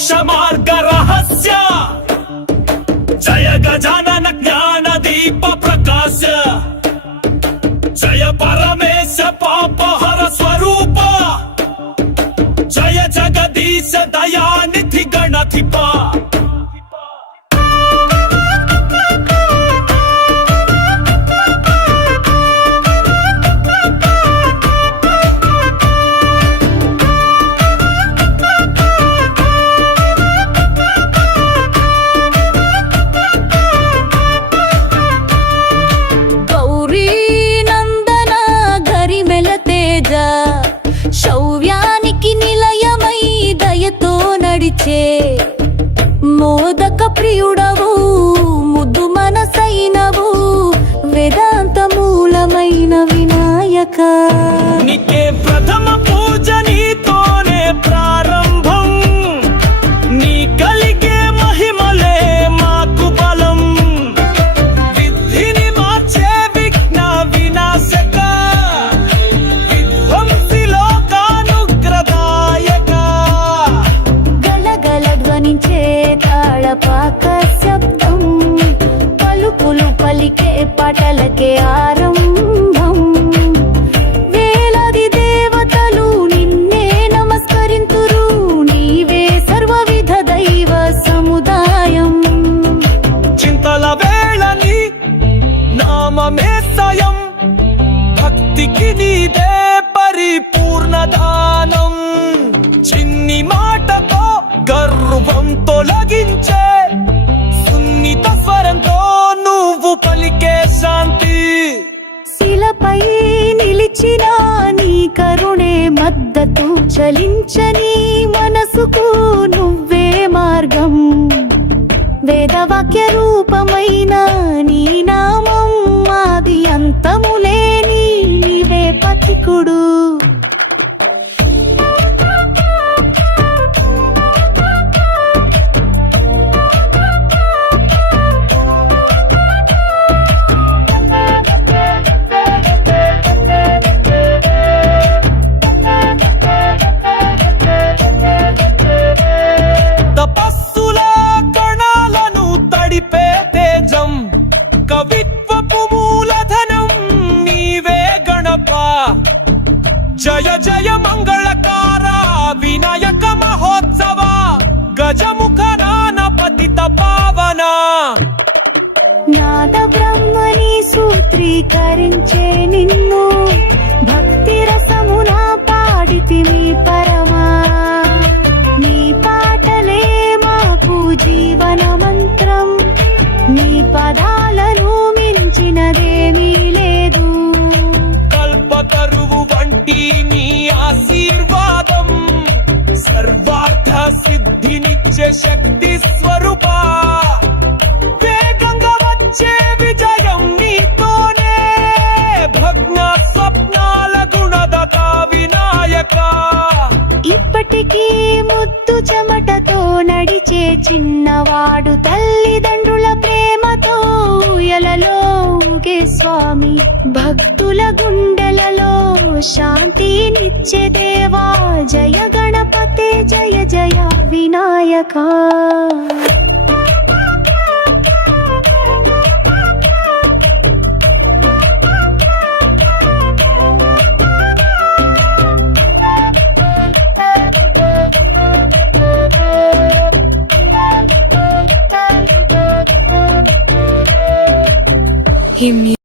మోక్ష మార్గ రహస్య జయ గజానన జ్ఞాన దీప ప్రకాశ జయ పరమేశ పాపహర స్వరూప జయ జగదీశ దయానిధి గణధిప నీకే మోదక ప్రియుడవు ముద్దు మనసైనవు వేదాంత మూలమైన వినాయక. నీకే ప్రథమ ధ్వనించే తాళపాక శబ్దం. పలుకులు పలికే పాటలకే ఆరంభం. వేలాది దేవతలు నిన్నే నమస్కరింతురు. నీవే సర్వవిధ దైవ సముదాయం. చింతల వేళని నామమే సయం భక్తికి నీదే పరిపూర్ణ దానం. చిన్ని మా గర్వం తొలగించే సున్నిత స్వరంతో నువ్వు పలికే శాంతి. శిలపై నిలిచిన నీ కరుణే మద్దతు చలించని మనసుకు నువ్వే మార్గం. వేదవాక్య రూపమైన నీ నామం ఆది అంతములేని నీవే పతికుడు. కవిత్వపు మూలధనం నీవే గణప. జయ జయ మంగళకార వినాయక మహోత్సవ గజముఖ నాన పతిత పావన. నాద బ్రహ్మని సూత్రీకరించే నిన్ను భక్తి రసమున పాడితిమి. సిద్ధినిచ్చే శక్తి స్వరూప. వేగంగా వచ్చే విజయం నీతోనే. భగ్న స్వప్నాల గుణదత వినాయక. ఇప్పటికీ ముద్దు చెమటతో నడిచే చిన్నవాడు తల్లిదండ్రుల స్వామి. భక్తుల గుండెలలో శాంతినిచ్చే దేవా. జయ గణపతే జయ జయ వినాయక. him